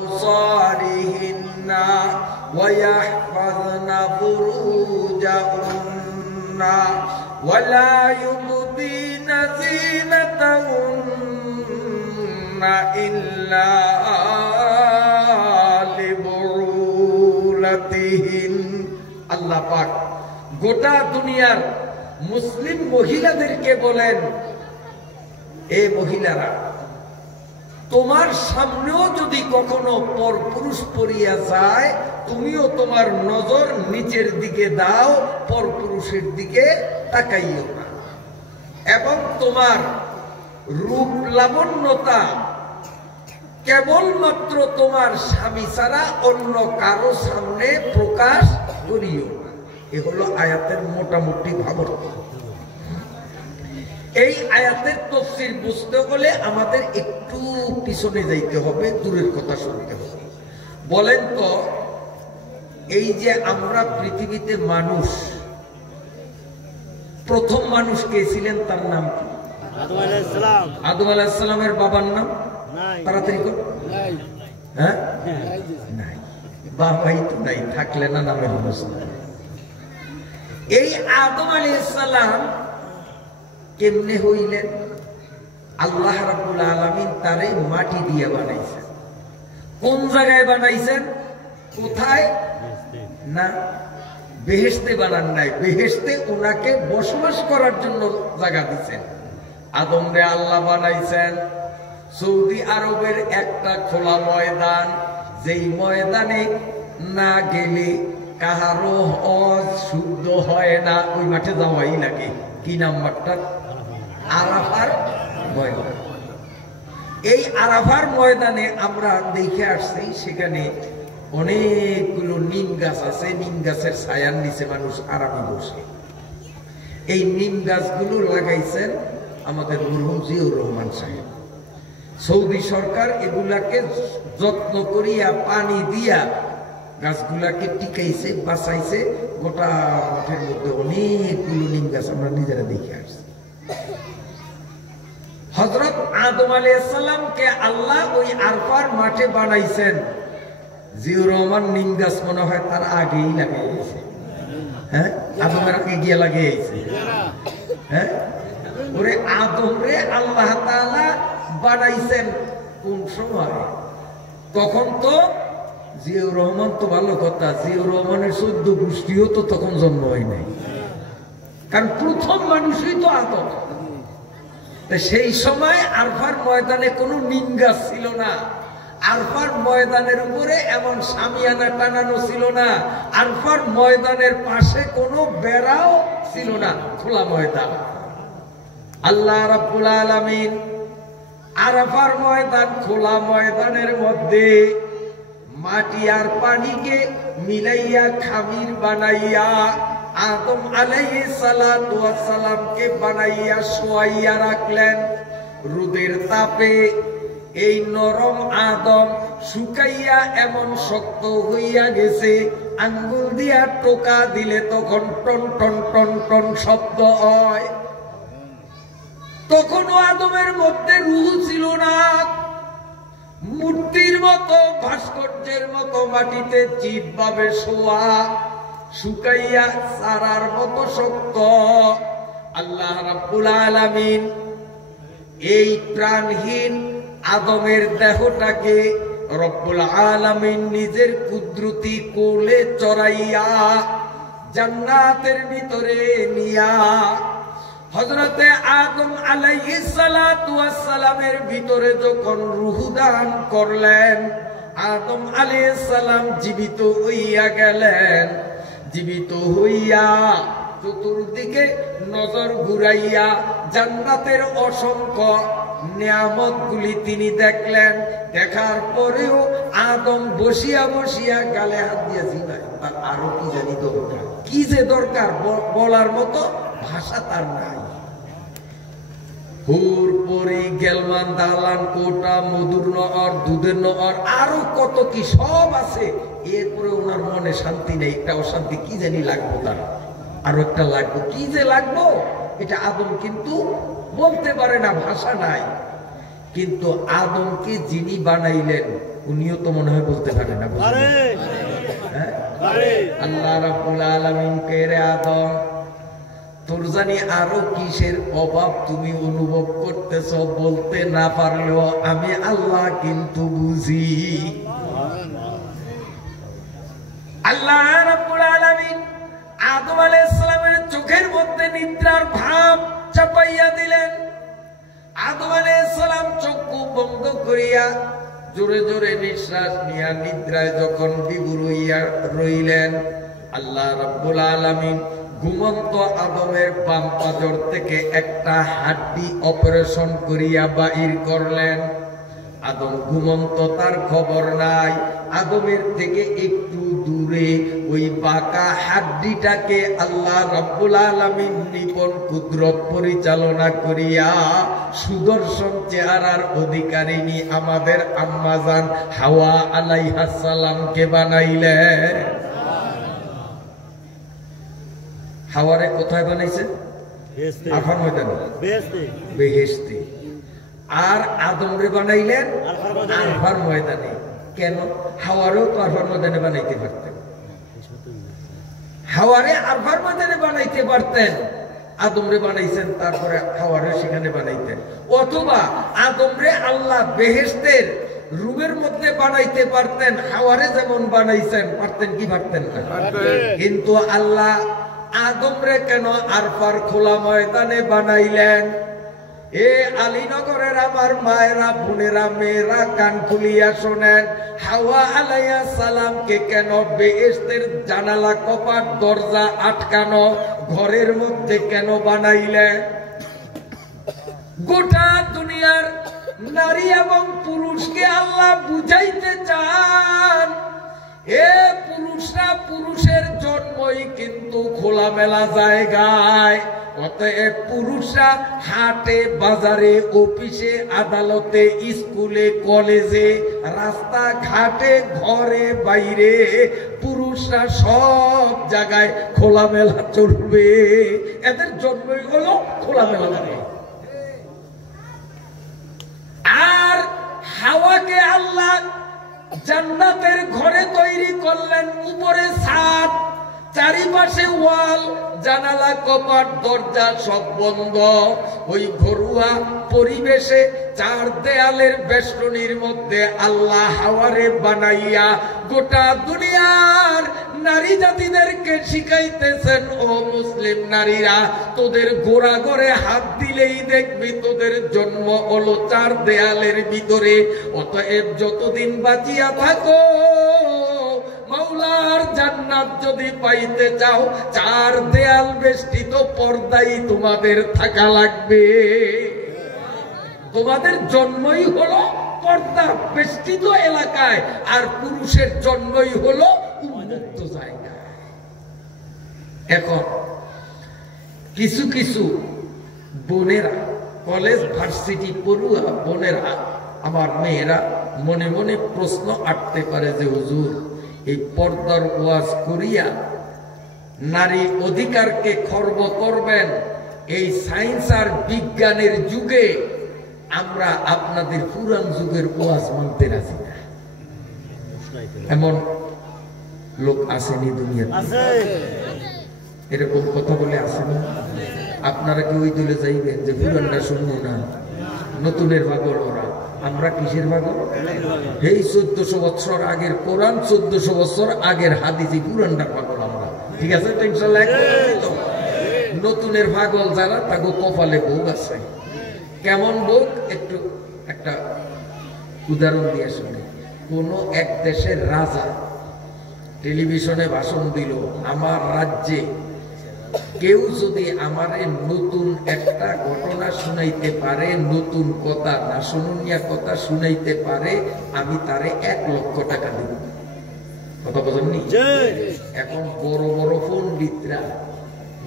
أبصارهن ويحفظن فروجهن ولا يبدين زينتهن إلا لبعولتهن আল্লাহ পাক গোটা দুনিয়ার মুসলিম মহিলাদেরকে বলেন, এ মহিলারা, তোমার সামনেও যদি কখনো পরপুরুষ পড়িয়া যায়, তুমিও তোমার নজর নিচের দিকে দাও, পরপুরুষের দিকে তাকাইও না। এবং তোমার রূপ লাবণ্যতা কেবলমাত্র তোমার স্বামী ছাড়া অন্য কারো সামনে প্রকাশ করিও না। এ হলো আয়াতের মোটামুটি ভাবার্থ। এই আয়াতের তাফসীর বুঝতে হলে আমাদের একটু পিছনে যাইতে হবে, দূরের কথা শুনতে হবে। বলেন তো, এই যে আমরা পৃথিবীতে মানুষ, প্রথম মানুষ কে ছিলেন, তার নাম কি? আদম আলাইহিস সালামের বাবার নাম তাড়াতাড়ি কর। হ্যাঁ, নাই, বাবাই তো নাই, থাকলে না নামের মুসলিম। এই আদম আলাইহিস সালাম কেমনে হইলেন? আল্লাহ রাব্বুল আলামিন তারে মাটি দিয়ে বানাইছেন। কোন জায়গায় বানাইছেন? কোথায়? না, বেহেশতে বানান নাই, বেহেশতে ওনাকে বসবাস করার জন্য জায়গা দিচ্ছেন। আদম রে আল্লাহ বানাইছেন সৌদি আরবের একটা খোলা ময়দান, যেই ময়দানে না গেলে কাহারো হজ শুদ্ধ হয় না, ওই মাঠে যাওয়াই লাগে। কি নাম মাঠটার? আরাফার ময়দান। এই আরাফার ময়দানে আমরা দেখে আসছি, সেখানে অনেকগুলো নিম গাছ আছে, নিম গাছের ছায়ার নিচে মানুষ আরামে বসে। এই নিম গাছগুলো লাগাইছেন আমাদের মরহুম জিয়াউর রহমান সাহেব। সৌদি সরকার এগুলাকে যত্ন করিয়া পানি দিয়া গাছগুলাকে টিকাইছে, বাঁচাইছে। গোটা মাঠের মধ্যে অনেকগুলো নিম গাছ আমরা নিজেরা দেখে আসছি। হযরত আদম আলাইহিস সালামকে আল্লাহ ওই আরফার মাঠে বানাইছেন। জিয়াউর রহমান নিম গাছ মনে হয় তার আগেই লাগিয়েছে। হ্যাঁ, আদমের আগে গিয়ে লাগিয়েছে। হ্যাঁ, ওরে আদম রে আল্লাহ তাআলা বানাইছেন কোন সময়? তখন তো জিয়াউর রহমান তো ভালো কথা, জিয়াউর রহমানের 14 গোষ্ঠীও তো তখন জন্ম হয় নাই, কারণ প্রথম মানুষই তো আদম। সেই সময় আরফার ময়দানে কোনো নিম গাছ ছিল না। আরফার ময়দানের উপরে এমন শামিয়ানা টানানো ছিল না। আরফার ময়দানের পাশে কোনো বেড়াও ছিল না, খোলা ময়দান। আল্লাহ রাব্বুল আলামিন আরাফার ময়দান, খোলা ময়দানের মধ্যে মাটি আর পানিকে মিলাইয়া খামির বানাইয়া আদম আলাইহিস সালাতু ওয়াস সালামকে বানাইয়া শোয়াইয়া রাখলেন। রোদের তাপে এই নরম আদম শুকাইয়া এমন শক্ত হইয়া গেছে, আঙ্গুল দিয়া টোকা দিলে তখন টন টন টন টন শব্দ হয়। তখনও আদমের মধ্যে রূহ ছিল না। মূর্তির মতো, ভাস্কর্যের মতো মাটিতে চিৎভাবে শোয়া, শুকাইয়া সারার মতো শক্ত। আল্লাহ রাব্বুল আলামিন এই প্রাণহীন আদমের দেহটাকে রব্বুল আলামিন নিজের কুদরতি কোলে চড়াইয়া জান্নাতের ভিতরে নিয়া হযরতে আদম আলাইহিস সালাতু ওয়াস সালামের ভিতরে যখন রূহ দান করলেন, আদম আলাইহিস সালাম জীবিত হইয়া গেলেন। জীবিত হইয়া চতুর্দিকে নজর ঘুরাইয়া জান্নাতের অসংখ্য নিয়ামতগুলি তিনি দেখলেন। দেখার পরেও আদম বসিয়া বসিয়া গালে হাত দিয়া জিগায়, আর আরো কি জানি দরকার, কি যে দরকার বলার মতো ভাষা তার নাই। হুর পরি, গেলমান, দালান, কোটা, মধুর নহর, দুধের নহর, আরো কত কি সব আছে। এরপরে ওনার মনে শান্তি নেই, একটা অশান্তি, কি জানি লাগবো তার, আরো একটা লাগবো, কি যে লাগবো এটা আদম কিন্তু বলতে পারে না, ভাষা নাই। কিন্তু আদমকে যিনি বানাইলেন উনিও তো মনে হয় বলতে পারে না। আল্লাহ রাব্বুল আলামিন কে রে আদম, তোর জানি আরো কিসের অভাব তুমি অনুভব করতেছ, বলতে না পারলেও আমি আল্লাহ কিন্তু বুঝি। আল্লাহ রাব্বুল আলামিন আদম আলাইহিস সালামের চোখের মধ্যে নিদ্রার ভাব চাপাইয়া দিলেন। আদম আলাইহিস সালাম চক্ষু বন্ধ করিয়া জোরে জোরে নিঃশ্বাস নিয়া নিদ্রায় যখন বিভোর হইয়া রইলেন, আল্লাহ রাব্বুল আলামিন ঘুমন্ত আদমের বাম পাজর থেকে একটা হাড্ডি অপারেশন করিয়া বাহির করলেন। আদম ঘুমন্ত, তার খবর নাই। আদমের থেকে একটু দূরে ওই বাঁকা হাড্ডিটাকে আল্লাহ রাব্বুল আলামিন নিপুণ কুদরত পরিচালনা করিয়া সুদর্শন চেহারার অধিকারিণী আমাদের আম্মাজান হাওয়া আলাইহিস সালামকে বানাইলেন। হাওয়ারে কোথায় বানাইছে? আরফার ময়দানে, বেহেশতে। আর আদমরে বানাইলেন আরফার ময়দানে। কেন? হাওয়ারেও তো আরফার ময়দানে বানাইতে পারতেন, হাওয়ারে আরফার ময়দানে বানাইতে পারতেন। আদমরে বানাইছেন, তারপরে হাওয়ারে সেখানে বানাইতেন। অথবা আদমরে আল্লাহ বেহেশতের রুমের মধ্যে বানাইতে পারতেন, হাওয়ারে যেমন বানাইছেন। পারতেন কি পারতেন না? কিন্তু আল্লাহ আদমরে কেন আরফার খোলা ময়দানে বানাইলেন? এ আলীনগরের আমার মায়েরা, বোনেরা, মেয়েরা কান খুলিয়া শোনেন। হাওয়া আলাইহিস সালামকে কেন বেহেশতের জানালা, কপাট, দরজা আটকানো ঘরের মধ্যে কেন বানাইলেন? গোটা দুনিয়ার নারী এবং পুরুষকে আল্লাহ বুঝাইতে চান, এ পুরুষরা, পুরুষের জন্মই কিন্তু খোলামেলা জায়গায়। অতএব পুরুষরা হাটে, বাজারে, অফিসে, আদালতে, স্কুলে, কলেজে, রাস্তা ঘাটে, ঘরে, বাইরে, পুরুষরা সব জায়গায় খোলামেলা চলবে। এদের জন্মই হলো খোলামেলা জায়গা। আর হাওয়াকে আল্লাহ জান্নাতের ঘরে তৈরি করলেন। উপরে ছাদ, চারিপাশে ওয়াল, জানালা, কপাট, দরজা সব বন্ধ। ওই ঘরোয়া পরিবেশে চার দেয়ালের বেষ্টনীর মধ্যে আল্লাহ হাওয়ারে বানাইয়া গোটা দুনিয়ার নারী জাতিদেরকে শিখাইতেছেন, ও মুসলিম নারীরা, তোদের গোড়া ঘরে হাত দিলেই দেখবি তোদের জন্ম হলো চার দেয়ালের ভিতরে। অতএব যতদিন বাঁচিয়া থাকো, মাওলার জান্নাত যদি পাইতে চাও, চার দেয়াল বেষ্টিত পর্দাই তোমাদের থাকা লাগবে। তোমাদের জন্মই হলো পর্দা বেষ্টিত এলাকায়, আর পুরুষের জন্মই হলো উন্মুক্ত জায়গায়। এখন কিছু কিছু বোনেরা, কলেজ ভার্সিটি পড়ুয়া বোনেরা, আমার মেয়েরা মনে মনে প্রশ্ন আটতে পারে যে হুজুর, এই পর্দার ওয়াজ করিয়া নারী অধিকারকে খর্ব করবেন, এই সায়েন্স আর বিজ্ঞানের যুগে আমরা আপনাদের পুরান যুগের ওয়াজ মানতে রাজি না। এমন লোক আসেনি দুনিয়াতে? এরকম কথা বলে আসে না? আপনারা কি ওই দলে যাইবেন যে পুরানটা শুনবো না? নতুনের পাগল ওরা, আমরা কিসের পাগল? এই 1400 বছর আগের কোরআন, 1400 বছর আগের হাদিস, পুরানটার পাগল আমরা। ঠিক আছে তো ইনশাআল্লাহ? নতুনের পাগল যারা, তাকে কপালে ভোগ আছে। কেমন ভোগ? একটু একটা উদাহরণ দিয়ে শুনে। কোন এক দেশের রাজা টেলিভিশনে ভাষণ দিল, আমার রাজ্যে কেউ যদি আমারে নতুন একটা ঘটনা শুনাইতে পারে, নতুন কথা না শুনুনিয়া কথা শুনাইতে পারে, আমি তারে 1 লক্ষ টাকা দেব। কথা বোঝেননি? এখন বড় বড় পণ্ডিতরা,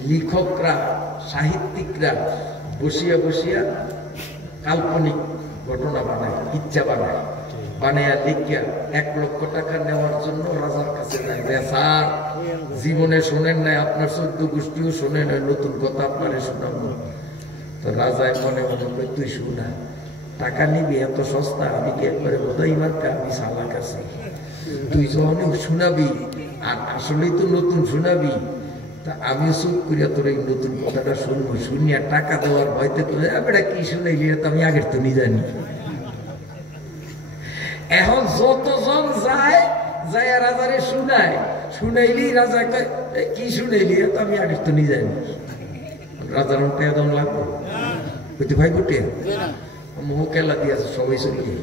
লেখকরা, সাহিত্যিকরা বসিয়া বসিয়া কাল্পনিক ঘটনা বানায়, ইচ্ছা বানায়, বানাইয়া লিখিয়া 1 লক্ষ টাকা নেওয়ার জন্য রাজার কাছে যায়। স্যার, জীবনে শোনেন নাই, আপনার 14 গোষ্ঠীও শোনেন, নতুন কথা আপনারে শোনাবো। তো রাজায় মনে মনে করে, তুই শোনা। টাকা নিবি এত সস্তা, আমি কি একবারে বোধাই মার্কা, আমি সালাক আছি। তুই যখন শোনাবি আর আসলেই তো নতুন শোনাবি, তা আমি চুপ করিয়া তোর এই নতুন কথাটা শুনবো, শুনিয়া টাকা দেওয়ার ভয়তে তোর বেটা কি শুনাইলি তো আমি আগের তো নি জানি। এখন যতজন যায় যায় রাজারে শুনায়, শুনাইলি রাজা কি শুনাইলি তো আমি আগের তো নি জানি। রাজার টেয়া দাম লাগবো হইতে ভাই গোটে মোহ কেলা দিয়েছে সবাই চলিয়ে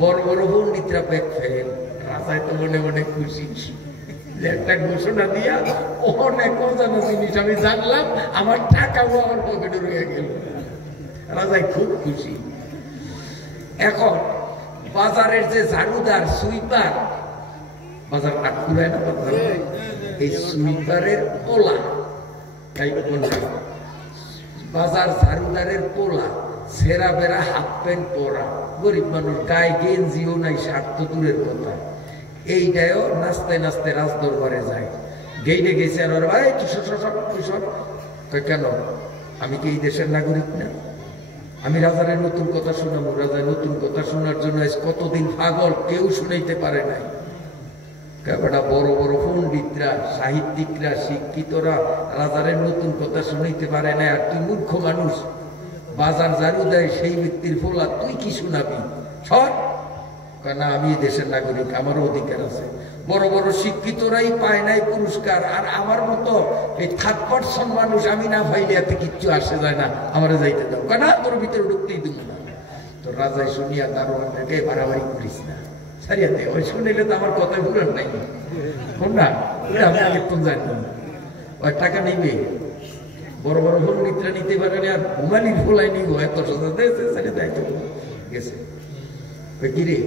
বড় বড় পণ্ডিতরা ব্যাগ ফেল। রাজায় তো মনে মনে খুশি, একটা ঘোষণা দিয়া অনেক অজানা জিনিস আমি জানলাম, আমার টাকাও আমার পকেটে রয়ে গেল। রাজায় খুব খুশি। এখন বাজারের যে ঝাড়ুদার সুইপার, বাজার আটকুড়ায় না বাজার, এই সুইপারের পোলা, বাজার ঝাড়ুদারের পোলা, সেরা বেড়া হাফ প্যান্ট পরা, গরিব মানুষ, গায়ে গেঞ্জিও নাই, শার্ট তো দূরের কথা। এইটাও নাচতে নাচতে রাজ দরবারে যায়। গেইটে গেছে আর ভাই কেন, আমি কি এই দেশের নাগরিক না? আমি রাজারের নতুন কথা শোনাবো। রাজা নতুন কথা শোনার জন্য কতদিন পাগল, কেউ শুনাইতে পারে নাই। বড় বড় পণ্ডিতরা, সাহিত্যিকরা, শিক্ষিতরা রাজারের নতুন কথা শুনাইতে পারে না। আর তুই মূর্খ মানুষ, বাজার ঝাড়ু দেয় সেই ব্যক্তির ফোলা, তুই কি শোনাবি? সর না, আমি দেশের নাগরিক, আমারও অধিকার আছে। বড় বড় শিক্ষিতরাই পায় নাই পুরস্কার, আর আমার মতো এই 3% মানুষ আমি না পাইলে এতে কিচ্ছু আসে যায় না, আমার যাইতে দাও। না, তোর ভিতরে ঢুকতেই দিব না। তো রাজাই শুনিয়া দারোয়ানটাকে বাড়াবাড়ি করিস না, সারিয়া দে। ওই শুনিলে তো আমার কথা ঘুরার নাই, না আপনাকে তো জানি ওই টাকা নিবে। বড় বড় পণ্ডিতরা নিতে পারে না, আর ঘুমালির ফোলাই নিব এত সোজা দায়িত্ব গেছে। কিরে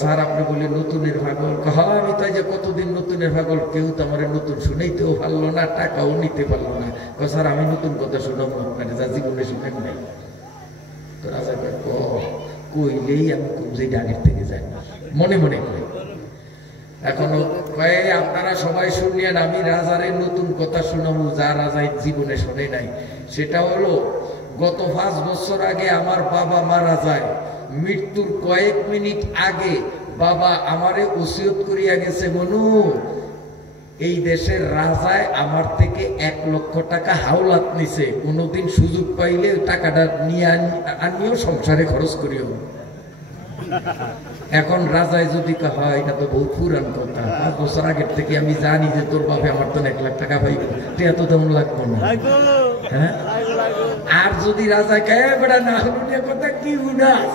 স্যার আপনি বলে নতুনের পাগল, আমি তাই যে কতদিন নতুনের পাগল, কেউ তো আমার নতুন শুনেইতেও পারলো না, টাকাও নিতে পারলো না। স্যার আমি নতুন কথা শুনবো আপনার, যা জীবনে শুনেন নাই। তো রাজা কইলেই আমি যেটা আগের থেকে যাই না, মনে মনে কই। এখনো কয়ে আপনারা সবাই শুনিয়েন, আমি রাজারের নতুন কথা শুনাবো যা রাজাই জীবনে শোনে নাই। সেটা হলো গত 5 বছর আগে আমার বাবা মারা যায়। মৃত্যুর কয়েক মিনিট আগে বাবা আমারে ওসিয়ত করিয়া গেছে, মনু এই দেশের রাজায় আমার থেকে 1 লক্ষ টাকা হাওলাত নিছে, কোনোদিন সুযোগ পাইলে টাকাটা নিয়ে আনিও সংসারে খরচ করিও। এখন রাজায় যদি হয়, এটা তো বহু পুরান কথা, 5 বছর আগের থেকে আমি জানি যে তোর বাপে আমার তো 1 লাখ টাকা পাইব, এত দাম লাগবো না। হ্যাঁ, আর যদি রাজা কে বেড়া না হলুনিয়া কথা কি উনাস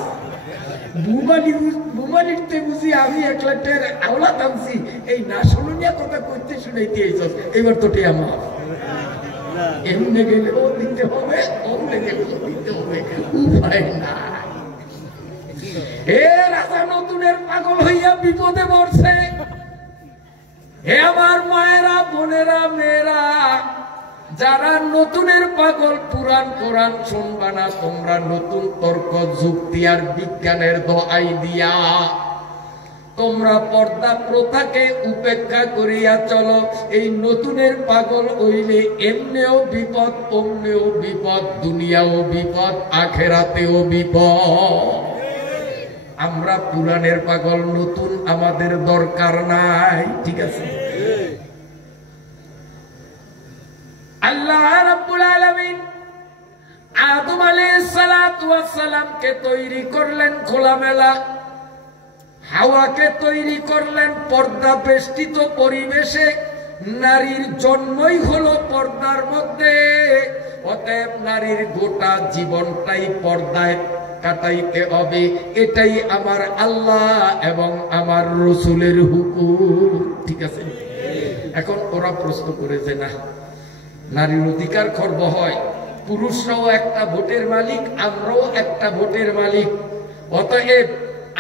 বুমালিতে বুঝি আমি 1 লাখ টাকা আওলাদ আনছি, এই না শুনুনিয়া কথা করতে শুনাইতে এইসব, এবার তো টিয়া মাফ। এমনি গেলেও দিতে হবে, অমনে গেলেও দিতে হবে, উপায় না। এ রাজা নতুনের পাগল হইয়া বিপদে পড়ছে। হে আমার মায়েরা, বোনেরা, মেয়েরা, যারা নতুনের পাগল, পুরাণ কোরআন শুনবা না তোমরা, নতুন তর্ক যুক্তি আর বিজ্ঞানের দোহাই দিয়া তোমরা পর্দা প্রথাকে উপেক্ষা করিয়া চলো। এই নতুনের পাগল হইলে এমনেও বিপদ, অমনেও বিপদ, দুনিয়াও বিপদ, আখেরাতেও বিপদ। আমরা পুরাণের পাগল, নতুন আমাদের দরকার নাই, ঠিক আছে? আল্লাহ রাব্বুল আলামিন আদম আলাইহিস সালাতু ওয়াস সালামকে তৈরি করলেন খোলামেলা, হাওয়াকে তৈরি করলেন পর্দা বেষ্টিত পরিবেশে। নারীর জন্মই হলো পর্দার মধ্যে, অতএব নারীর গোটা জীবনটাই পর্দায় কাটাইতে হবে। এটাই আমার আল্লাহ এবং আমার রাসূলের হুকুম, ঠিক আছে? এখন ওরা প্রশ্ন করেছে, না নারীর অধিকার খর্ব হয়, পুরুষরাও একটা ভোটের মালিক, আমরাও একটা ভোটের মালিক, অতএব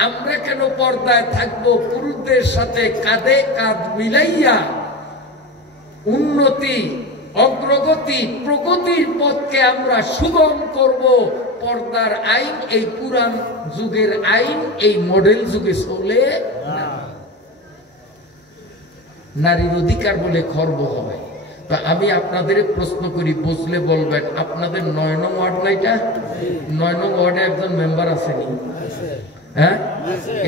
আমরা কেন পর্দায় থাকবো? পুরুষদের সাথে কাঁধে কাঁধ মিলাইয়া উন্নতি, অগ্রগতি, প্রগতির পথকে আমরা সুগম করব। পর্দার আইন এই পুরান যুগের আইন এই মডেল যুগে চলে না। নারীর অধিকার বলে খর্ব হয়, তা আমি আপনাদের প্রশ্ন করি, বুঝলে বলবেন। আপনাদের 9 নং ওয়ার্ড না এটা? 9 নং ওয়ার্ডে একজন মেম্বার আসেনি? হ্যাঁ,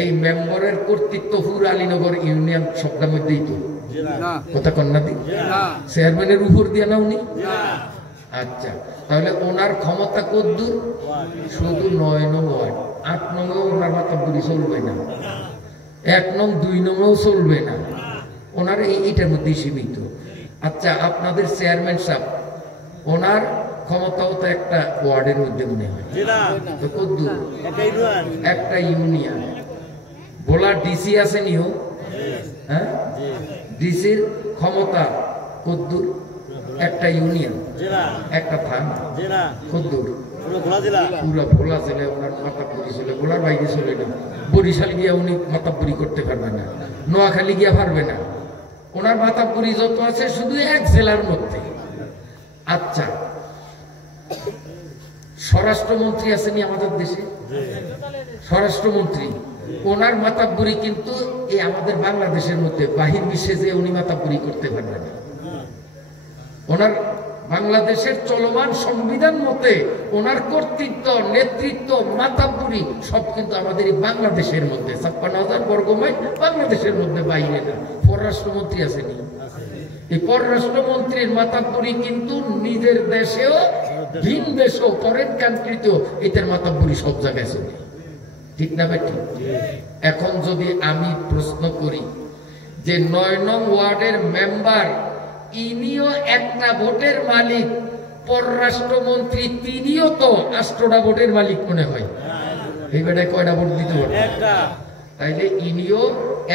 এই মেম্বারের কর্তৃত্ব পুরো আলীনগর ইউনিয়ন সবটার মধ্যেই তো কথা কন্যা দি চেয়ারম্যানের উপর দিয়ে না উনি? আচ্ছা, তাহলে ওনার ক্ষমতা কদ্দূর? শুধু 9 নং ওয়ার্ড। 8 নংও ওনার মাতাব্বরি চলবে না, 1 নং 2 নংও চলবে না, ওনার এইটার মধ্যে সীমিত। আচ্ছা, আপনাদের চেয়ারম্যান সাহেব, ওনার ক্ষমতাও তো একটা ওয়ার্ডের মধ্যে মনে হয়, তো কদ্দূর? একটা ইউনিয়ন। বলা ডিসি আছে নিও, হ্যাঁ, ডিসির ক্ষমতা কদ্দূর? একটা ইউনিয়ন, একটা থানা, কদ্দূর? পুরো ভোলা জেলায় ওনার মাতাব্বরি চলে, ভোলার বাইরে চলে না। বরিশাল গিয়া উনি মাতাব্বরি করতে পারবে না, নোয়াখালী গিয়া পারবে না। ওনার মাতাব্বরি যত আছে শুধু এক জেলার মধ্যে। আচ্ছা, স্বরাষ্ট্রমন্ত্রী আসেনি আমাদের দেশে? স্বরাষ্ট্রমন্ত্রী, ওনার মাতাব্বরি কিন্তু এই আমাদের বাংলাদেশের মধ্যে, বাহির বিশ্বে যে উনি মাতাব্বরি করতে পারবেন না। ওনার বাংলাদেশের চলমান সংবিধান মতে ওনার কর্তৃত্ব, নেতৃত্ব, মাতাব্বরি সব কিন্তু আমাদের এই বাংলাদেশের মধ্যে, 56,000 বর্গ মাইল বাংলাদেশের মধ্যে, বাইরে না। পররাষ্ট্রমন্ত্রী আসেনি? এই পররাষ্ট্রমন্ত্রীর মাতাব্বরি কিন্তু নিজের দেশেও, ভিন দেশেও, ফরেন কান্ট্রিতেও এটার মাতাব্বরি সব জায়গায় চলে, ঠিক না ভাই? ঠিক। এখন যদি আমি প্রশ্ন করি যে 9 নং ওয়ার্ডের মেম্বার, ইনিও একটা ভোটের মালিক, পররাষ্ট্রমন্ত্রী তিনিও তো 8টা ভোটের মালিক মনে হয়। এই বেটায় কয়টা ভোট দিতে পারবে? তাইলে ইনিও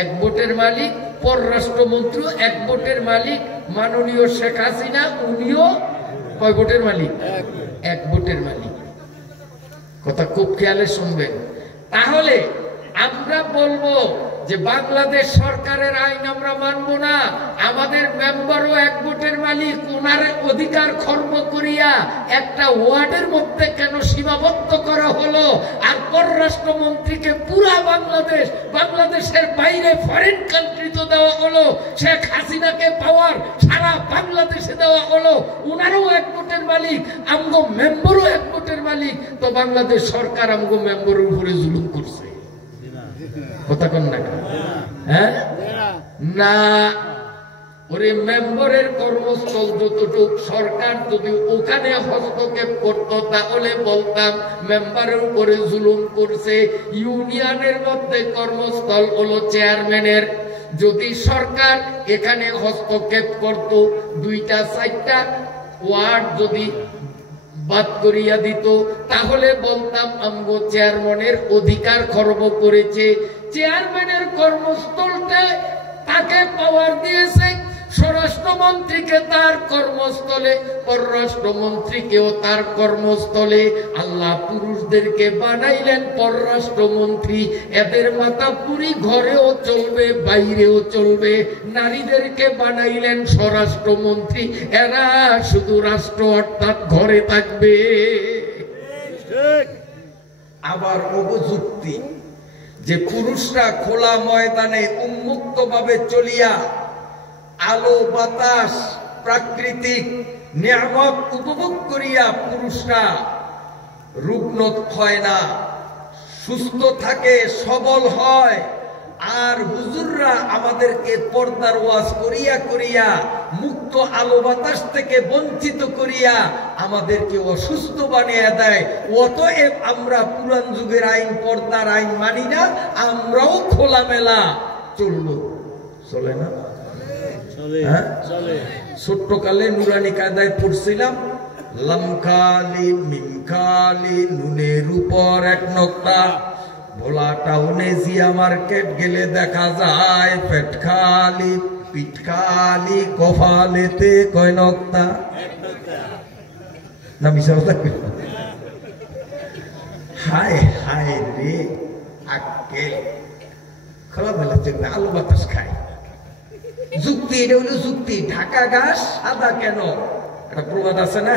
1 ভোটের মালিক, পররাষ্ট্রমন্ত্রী 1 ভোটের মালিক, মাননীয় শেখ হাসিনা উনিও কয় ভোটের মালিক? 1 ভোটের মালিক। কথা খুব খেয়ালে শুনবেন। তাহলে আমরা বলবো যে বাংলাদেশ সরকারের আইন আমরা মানব না, আমাদের মেম্বারও 1 ভোটের মালিক, ওনার অধিকার খর্ব করিয়া একটা ওয়ার্ডের মধ্যে কেন সীমাবদ্ধ করা হলো? আর পররাষ্ট্রমন্ত্রীকে পুরা বাংলাদেশ, বাংলাদেশের বাইরে ফরেন কান্ট্রিতে দেওয়া হলো, শেখ হাসিনাকে পাওয়ার সারা বাংলাদেশে দেওয়া হলো, ওনারও 1 ভোটের মালিক, আমগো মেম্বারও 1 ভোটের মালিক। তো বাংলাদেশ সরকার আমগো মেম্বারের উপরে জুলুম করছে, কথা কন না? হ্যাঁ না, ওরে মেম্বারের কর্মস্থল যতটুক, সরকার যদি ওখানে হস্তক্ষেপ করতো তাহলে বলতাম মেম্বারের উপরে জুলুম করছে। ইউনিয়নের মধ্যে কর্মস্থল হলো চেয়ারম্যানের, যদি সরকার এখানে হস্তক্ষেপ করত, 2টা 4টা ওয়ার্ড যদি বাদ করিয়া দিত, তাহলে বলতাম আমগো চেয়ারম্যানের অধিকার খর্ব করেছে। চেয়ারম্যানের কর্মস্থলটা তাকে পাওয়ার দিয়েছে, স্বরাষ্ট্রমন্ত্রীকে তার কর্মস্থলে, পররাষ্ট্রমন্ত্রীকেও তার কর্মস্থলে। আল্লাহ পুরুষদেরকে বানাইলেন পররাষ্ট্রমন্ত্রী, এদের মাতাব্বরি ঘরেও চলবে, বাইরেও চলবে। নারীদেরকে বানাইলেন স্বরাষ্ট্রমন্ত্রী, এরা শুধু রাষ্ট্র অর্থাৎ ঘরে থাকবে। আবার অবযুক্তি যে পুরুষরা খোলা ময়দানে উন্মুক্ত ভাবে চলিয়া আলো বাতাস প্রাকৃতিক নিয়ামত উপভোগ করিয়া পুরুষরা রুগ্ন হয় না, সুস্থ থাকে, সবল হয়। আর হুজুররা আমাদেরকে পর্দার ওয়াজ করিয়া করিয়া মুক্ত আলো বাতাস থেকে বঞ্চিত করিয়া আমাদেরকে অসুস্থ বানিয়ে দেয়। অতএব আমরা পুরান যুগের আইন, পর্দার আইন মানি না, আমরাও খোলামেলা চলবো। চলে না? হ্যাঁ, ছোট্টকালে নুরানি কায়দায় পড়ছিলাম, লামখালি মিমখালি নুনের উপর 1 নোক্তা। ভোলা টাউনে জিয়া মার্কেট গেলে দেখা যায় পেট খালি, পিঠ খালি, কপালেতে কয় নোক্তা। না মিশা কথা? হায় হায় রে, আক্কেল খোলামেলা চলবে, আলো বাতাস খায়। যুক্তি, এটা হলো যুক্তি। ঢাকা ঘাস সাদা কেন? একটা প্রবাদ আছে না,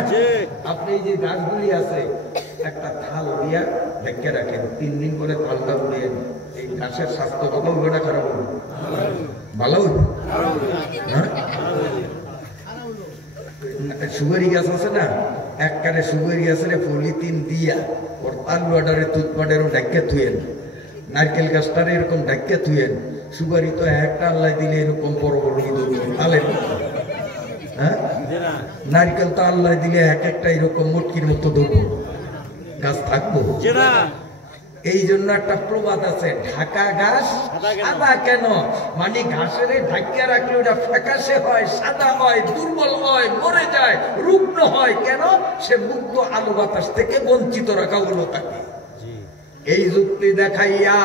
আপনি যে ঘাসগুলি আছে একটা থাল দিয়া ঢেকে রাখেন, 3 দিন পরে থালটা উড়িয়ে, এই ঘাসের স্বাস্থ্য ভালো হবে না খারাপ হবে? ভালো হবে। সুপারি গাছ আছে না, একবারে সুপারি গাছের পলিথিন দিয়া ওর আলুয়াডারে টুথপাটেরও ঢাক্কা থুয়েন, নারকেল গাছটারে এরকম ঢাক্কা থুয়েন। সুপারি তো একটা আল্লাহ দিলে এরকম বড় বড় আলেন, হ্যাঁ নারকেল তো আল্লাহ দিলে এক একটা এরকম মুটকির মতো ধরবো, গাছ থাকবো। এই জন্য একটা প্রবাদ আছে, ঢাকা ঘাস সাদা কেন, মানে ঘাসের ঢাকিয়া রাখলে ওটা ফ্যাকাশে হয়, সাদা হয়, দুর্বল হয়, মরে যায়, রুগ্ন হয়। কেন? সে মুক্ত আলো বাতাস থেকে বঞ্চিত রাখা হলো তাকে। এই যুক্তি দেখাইয়া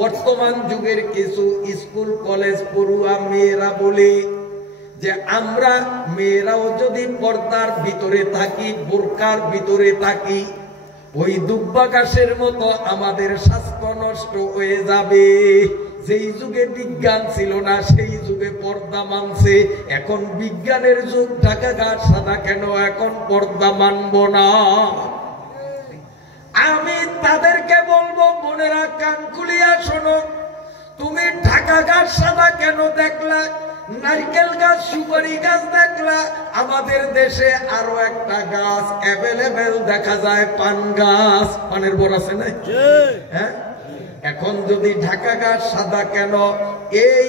বর্তমান যুগের কিছু স্কুল কলেজ পড়ুয়া মেয়েরা বলে যে আমরা মেয়েরাও যদি পর্দার ভিতরে থাকি, বোরকার ভিতরে থাকি, ওই দুব্বা ঘাসের মতো আমাদের স্বাস্থ্য নষ্ট হয়ে যাবে। যেই যুগে বিজ্ঞান ছিল না সেই যুগে পর্দা মানছে, এখন বিজ্ঞানের যুগ, ঢাকা ঘাস সাদা কেন, এখন পর্দা মানব না। আমি তাদেরকে বলবো, বোনেরা কান খুলিয়া শোনো, তুমি ঢাকা ঘাস সাদা কেন দেখলা, নারকেল গাছ, সুপারি গাছ দেখলা, আমাদের দেশে আরো একটা গাছ অ্যাভেলেবেল দেখা যায়, পান গাছ। পানের বর আছে না? হ্যাঁ, এখন যদি ঢাকা গাছ সাদা কেন, এই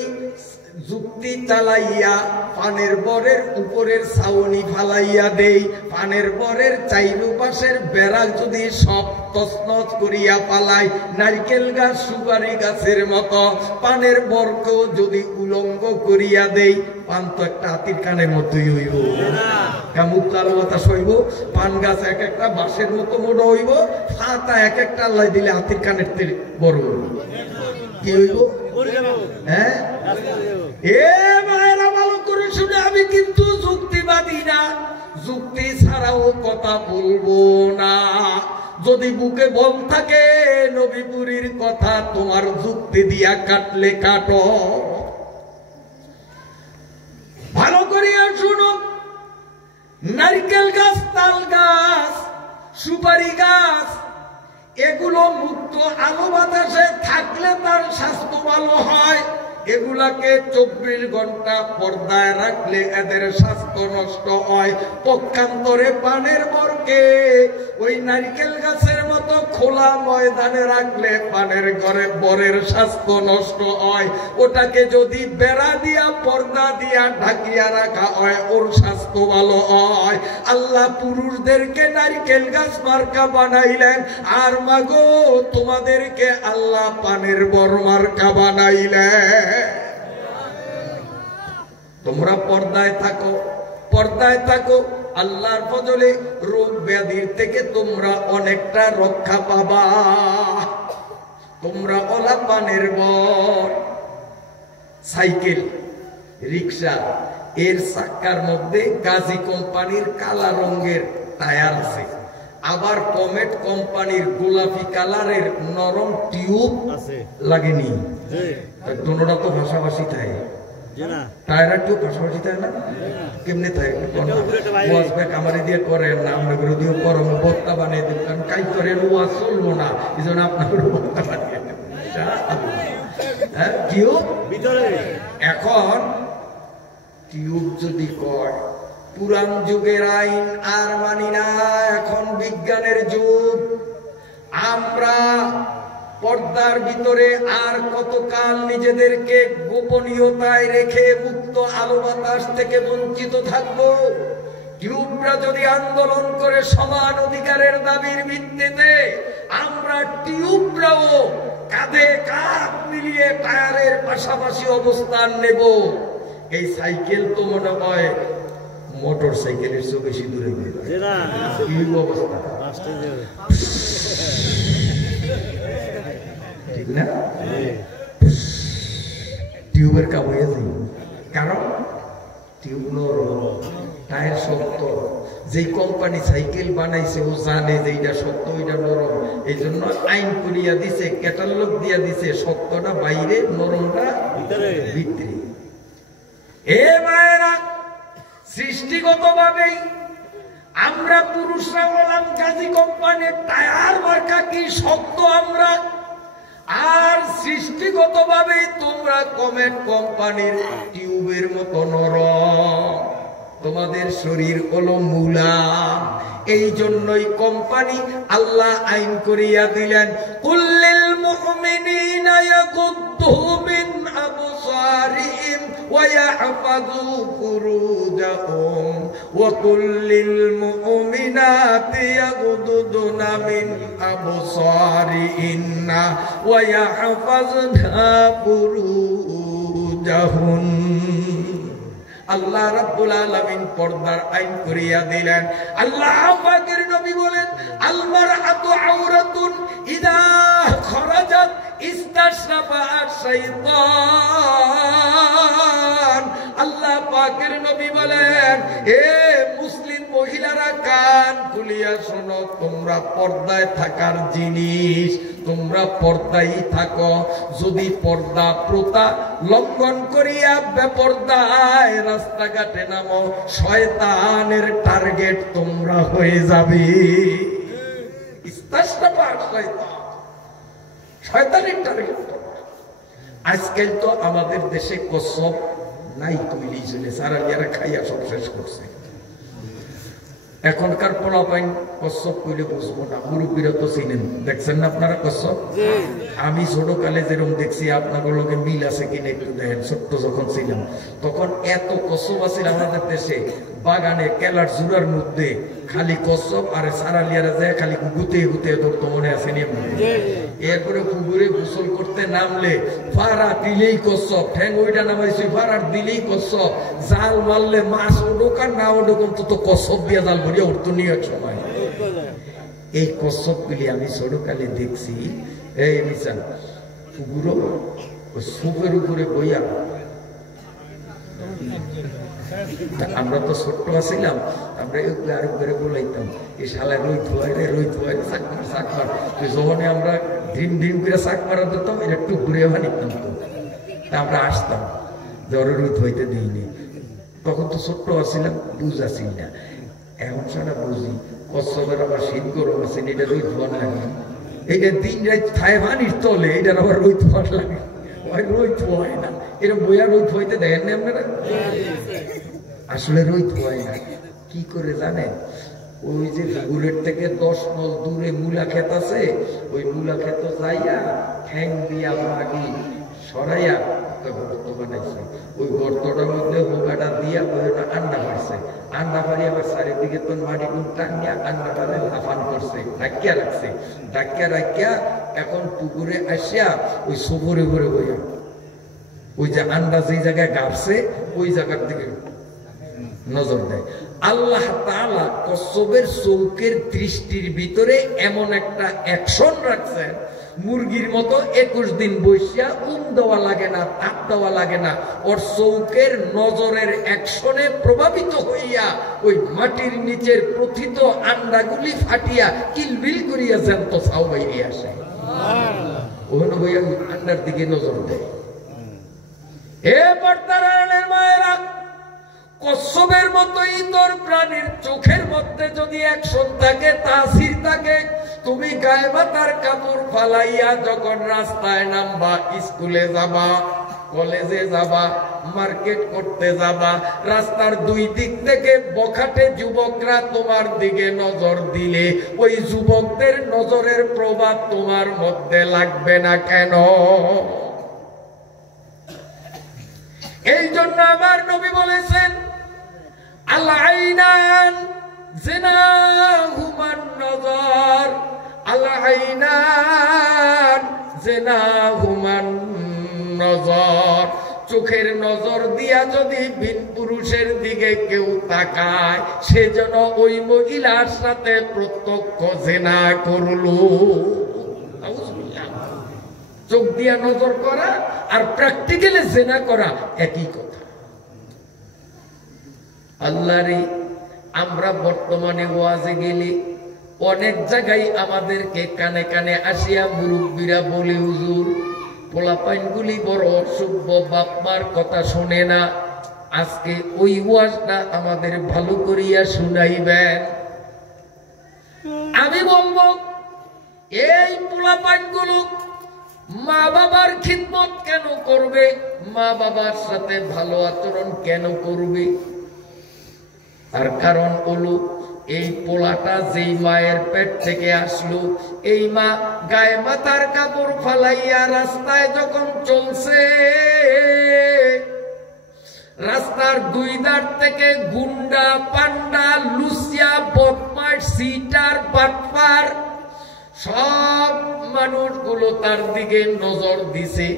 যুক্তি চালাইয়া পানের বরের উপরের ছাউনি ফালাইয়া দেই, পানের বরের চাইরুপাশের বেড়া যদি সব তছনছ করিয়া পালাই, নারকেল গাছ সুপারি গাছের মতো পানের বরকেও যদি উলঙ্গ করিয়া দেই, পান তো একটা হাতির কানের মতোই হইব, মুক্ত আলো বাতাস হইব। পান গাছ এক একটা বাঁশের মতো মোড় হইব, ফাতা এক একটা আল্লাহ দিলে হাতির কানের বড় হইব। কি হইব? হ্যাঁ, এ মায়েরা ভালো করে শুনে, আমি কিন্তু যুক্তিবাদী না, যুক্তি ছাড়াও কথা বলবো না। যদি বুকে বল থাকে নবীপুরীর কথা, তোমার যুক্তি দিয়া কাটলে কাটো। ভালো করিয়া শুনো, নারকেল গাছ, তাল গাছ, সুপারি গাছ, এগুলো মুক্ত আলো বাতাসে থাকলে তার স্বাস্থ্য ভালো হয়। এগুলাকে 24 ঘন্টা পর্দায় রাখলে এদের স্বাস্থ্য নষ্ট হয়। পক্ষান্তরে পানের বরকে ওই নারকেল গাছের মতো খোলা ময়দানে রাখলে পানের ঘরে বরের স্বাস্থ্য নষ্ট হয়। ওটাকে যদি বেড়া দিয়া পর্দা দিয়া ঢাকিয়া রাখা হয়, ওর স্বাস্থ্য ভালো হয়। আল্লাহ পুরুষদেরকে নারকেল গাছ মার্কা বানাইলেন, আর মাগো তোমাদেরকে আল্লাহ পানের বর মার্কা বানাইলেন। তোমরা পর্দায় থাকো, পর্দায় থাকো, আল্লাহর ফজলে রোগ ব্যাধির থেকে তোমরা অনেকটা রক্ষা পাবা। তোমরা ওলা পানের বর, সাইকেল, রিক্সা, এর চাকার মধ্যে গাজী কোম্পানির কালা রঙের টায়ার আছে, আবার কমেট কোম্পানির গোলাপি কালারের নরম টিউব আছে, লাগেনি? দুটোটা তো ভাষাভাষী থাকে, টায়ার টিউব ভাষাভাষী থাকে না? কেমনে থাকে? ওয়াজ ব্যাক আমারে দিয়ে করেন না, আমরা বিরোধীও করম বক্তা বানিয়ে দেব, কারণ কাই করেন ওয়াজ চলবো না, এই জন্য আপনাদের বক্তা বানিয়ে দেব। টিউব ভিতরে, এখন টিউব যদি কয়, পুরান যুগের আইন আর মানি না, এখন বিজ্ঞানের যুগ। আমরা পর্দার ভিতরে আর কতকাল নিজেদেরকে গোপনীয়তায় রেখে মুক্ত আলো বাতাস থেকে বঞ্চিত থাকবো? টিউবরা যদি আন্দোলন করে সমান অধিকারের দাবির ভিত্তিতে, আমরা টিউবরাও কাঁধে কাঁধ মিলিয়ে টায়ারের পাশাপাশি অবস্থান নেব। এই সাইকেল তো মনে হয় মোটর সাইকেলের চেয়ে বেশি দূরে অবস্থা, ঠিক না? টিউবের কাবু হয়ে যাই, কারণ টিউব নরম, টায়ার শক্ত। যে কোম্পানি সাইকেল বানাইছে ও জানে যে এটা শক্ত, এটা নরম, এই জন্য আইন করিয়া দিছে, ক্যাটালগ দিয়া দিছে, শক্তটা বাইরে, নরমটা ভিতরে। এ মায়েরা, সৃষ্টিগতভাবেই আমরা পুরুষরা হলাম গাজী কোম্পানির টায়ার মার্কা, কি শক্ত আমরা, আর সৃষ্টিগতভাবেই তোমরা কমেট কোম্পানির টিউবের মতো নরম। তোমাদের শরীর হলো মূলা। এই জন্যই কোম্পানি আল্লাহ আইন করিয়া দিলেন, কুল্লিল মুমিনিনা ইয়াগুদ্দু মিন আবসারিহিম ওয়া ইয়াহফাযু ফুরুজাহুম ওয়া কুল্লিল মুমিনাতি ইয়াগুদ্দুনা মিন আবসারিহিন্না ওয়া ইয়াহফাযনা ফুরুজাহুন। আল্লাহ রাব্বুল আলামিন পর্দার আইন করিয়া দিলেন। আল্লাহ পাকের নবী বলেন, আল মারআতু আওরাতুন ইযা খারাজাত ইস্তাশরাফা আশ-শাইতান। আল্লাহ পাকের নবী বলেন, হে মুসলিম মহিলারা কান খুলিয়া শোনো, তোমরা পর্দায় থাকার জিনিস, তোমরা পর্দায় থাকো। যদি পর্দা প্রথা লঙ্ঘন করিয়া বেপর্দায় রাস্তাঘাটে নামো, শয়তানের টার্গেট তোমরা হয়ে যাবে। শয়তানের টার্গেট। আজকাল তো আমাদের দেশে কসব নাই, কইলি চলে, সারা যারা খাইয়া সব শেষ করছে। এখনকার পোলাপাইন কচ্ছপ কইলে বুঝবো না, মুরব্বীরা তো চিনেন, দেখছেন না আপনারা কচ্ছপ? আমি ছোটকালে যেরকম দেখছি, আপনার লগে মিল আছে কিনা একটু দেখেন। ছোট্ট যখন ছিলাম তখন এত কচ্ছপ আছিল আমাদের দেশে, বাগানে কেলার জুড়ার মধ্যে খালি কচ্ছপ, আর সারালিয়ারা যায় খালি গুতে গুতে ধরতো, মনে আছে নি? এরপরে পুকুরে গোসল করতে নামলে ফাড়া দিলেই কচ্ছপ, ঠ্যাং ওইটা নামাইছি ফাড়ার দিলেই কচ্ছপ, জাল মারলে মাছ ওডোক আর না ওডোক অন্তত কচ্ছপ দিয়ে জাল ভরিয়া উঠতো নিয়ে এক সময়। এই কচ্ছপ গুলি আমি ছোটকালে দেখছি। এই মিশাল পুকুরও ওই সুপের উপরে বইয়া, আমরা তো ছোট্ট আছিলাম, আমরা আরো করে বলাইতাম, এই শালা রই থুয়াই রে, রই থুয়াই চাকমার চাকমার। যখন আমরা ঢিম ঢিম করে চাক মারা দিতাম, এটা একটু ঘুরে বানিতাম, তা আমরা আসতাম যে ওরা রই থুয়াইতে দিইনি। তখন তো ছোট্ট আছিলাম, বুঝ আসি না। এখন সারা বুঝি কচ্ছপের আবার শীত গরম আছে, এটা রই থুয়ান লাগে, এইটা দিন রাত থায় পানির তলে, এটার আবার রই থুয়ান লাগে। রই থুয়ায় না, এরকম বইয়া রই থুয়াইতে দেখেন না আপনারা? আসলে রই থুয়ায় না, কি করে জানেন? ওই যে পুকুরের থেকে 10 নল দূরে মূলা ক্ষেত আছে, ওই মূলা ক্ষেত যাইয়া ঠ্যাং দিয়া মাটি সরাইয়া গর্ত বানাইছে। ওই গর্তটার মধ্যে হোগাটা দিয়া আন্ডা পারছে, আন্ডা পারি আবার চারিদিকে তো মাটি গুণ টানিয়া আন্ডা পারে লাফান করছে, ডাকিয়া রাখছে, ডাকিয়া রাখিয়া এখন পুকুরে আসিয়া ওই সফরে ভরে বইয়া ওই যে আন্ডা যেই জায়গায় গাবছে ওই জায়গার দিকে নজর দেয়। আল্লাহ তাআলা কচ্ছপের চৌকের দৃষ্টির ভিতরে এমন একটা অ্যাকশন রাখছেন, মুরগির মতো 21 দিন বসিয়া দেওয়া লাগে না, তাপ দেওয়া লাগে না, ওর চৌকের নজরের অ্যাকশনে প্রভাবিত হইয়া ওই মাটির নিচের প্রথিত আন্ডাগুলি ফাটিয়া কিলবিল করিয়া জ্যান্ত ছাউ বাইরে আসে। ওখানে হইয়া আন্ডার দিকে নজর দেয়। হে পর্দার আড়ালের মায়েরা, কচ্ছপের মতো ইতর প্রাণীর চোখের মধ্যে যদি অ্যাকশন থাকে, তাসির থাকে, তুমি গায়ে মাথার কাপড় ফালাইয়া যখন রাস্তায় নামবা, স্কুলে যাবা, কলেজে যাবা, মার্কেট করতে যাবা, রাস্তার দুই দিক থেকে বখাটে যুবকরা তোমার দিকে নজর দিলে ওই যুবকদের নজরের প্রভাব তোমার মধ্যে লাগবে না কেন? এই জন্য আমার নবী বলেছেন, আল আইনান জিনাহুমান নজর, আল আইনান জিনাহুমান নজর। চোখের নজর দিয়া যদি ভিন পুরুষের দিকে কেউ তাকায়, সে যেন ওই মহিলার সাথে প্রত্যক্ষ জিনা করলো। চোখ দিয়া নজর করা আর প্র্যাকটিক্যালি জিনা করা একই কথা। আল্লাহরে, আমরা বর্তমানে ওয়াজে গেলে অনেক জায়গায় আমাদেরকে কানে কানে আসিয়া মুরব্বীরা বলে, হুজুর পোলাপাইনগুলি বড় অসভ্য, বাপমার কথা শোনে না, আজকে ওই ওয়াজটা আমাদের ভালো করিয়া শুনাইবেন। আমি বলবো, এই পোলাপাইনগুলো মা বাবার খিদমত কেন করবে? মা বাবার সাথে ভালো আচরণ কেন করবে? তার কারণ হলো এই পোলাটা যেই মায়ের পেট থেকে আসলো, এই মা গায়ে মাথার কাপড় ফালাইয়া রাস্তায় যখন চলছে, রাস্তার দুই ধার থেকে গুন্ডা, পান্ডা, লুচিয়া, বদমাশ, সিটার, বাটপার সব মানুষগুলো তার দিকে নজর দিছে।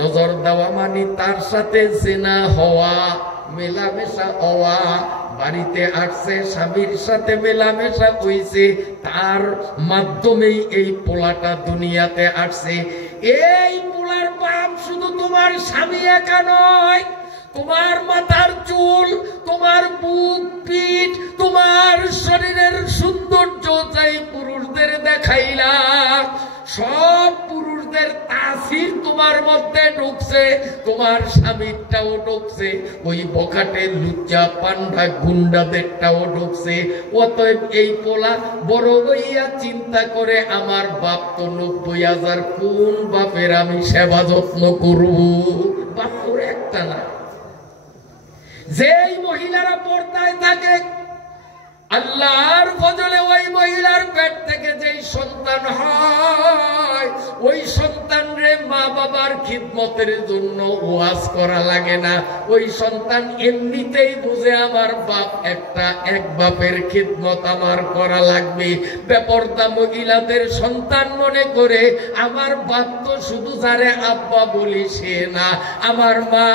নজর দেওয়া মানে তার সাথে জেনা হওয়া, মেলামেশা হওয়া। বাড়িতে আসছে, স্বামীর সাথে মেলামেশা হইছে, তার মাধ্যমেই এই পোলাটা দুনিয়াতে আসছে। এই পোলার বাপ শুধু তোমার স্বামী একা নয়, তোমার মাথার চুল, তোমার বুক, পিঠ, তোমার শরীরের সৌন্দর্য যাই পুরুষদের দেখাইলা, সব পুরুষদের তাসির তোমার মধ্যে ঢুকছে, তোমার স্বামীরটাও ঢুকছে, ওই বখাটে লুচ্চা পান্ডা গুন্ডাদেরটাও ঢুকছে। অতএব এই পোলা বড় হইয়া চিন্তা করে, আমার বাপ তো 90,000, কোন বাপের আমি সেবা যত্ন করব? বাপ তোর একটা না। যেই মহিলারা পর্দায় থাকে, আল্লাহর ফজলে ওই মহিলার পেট থেকে যেই সন্তান হয়, ওই সন্তান রে মা বাবার খিদমতের জন্য ওয়াজ করা লাগে না। ওই সন্তান এমনিতেই বুঝে আমার বাপ একটা, এক বাপের খিদমত আমার করা লাগবে। বেপরদা মহিলাদের সন্তান মনে করে, আমার বাপ তো শুধু যারে আব্বা বলি সে না, আমার মা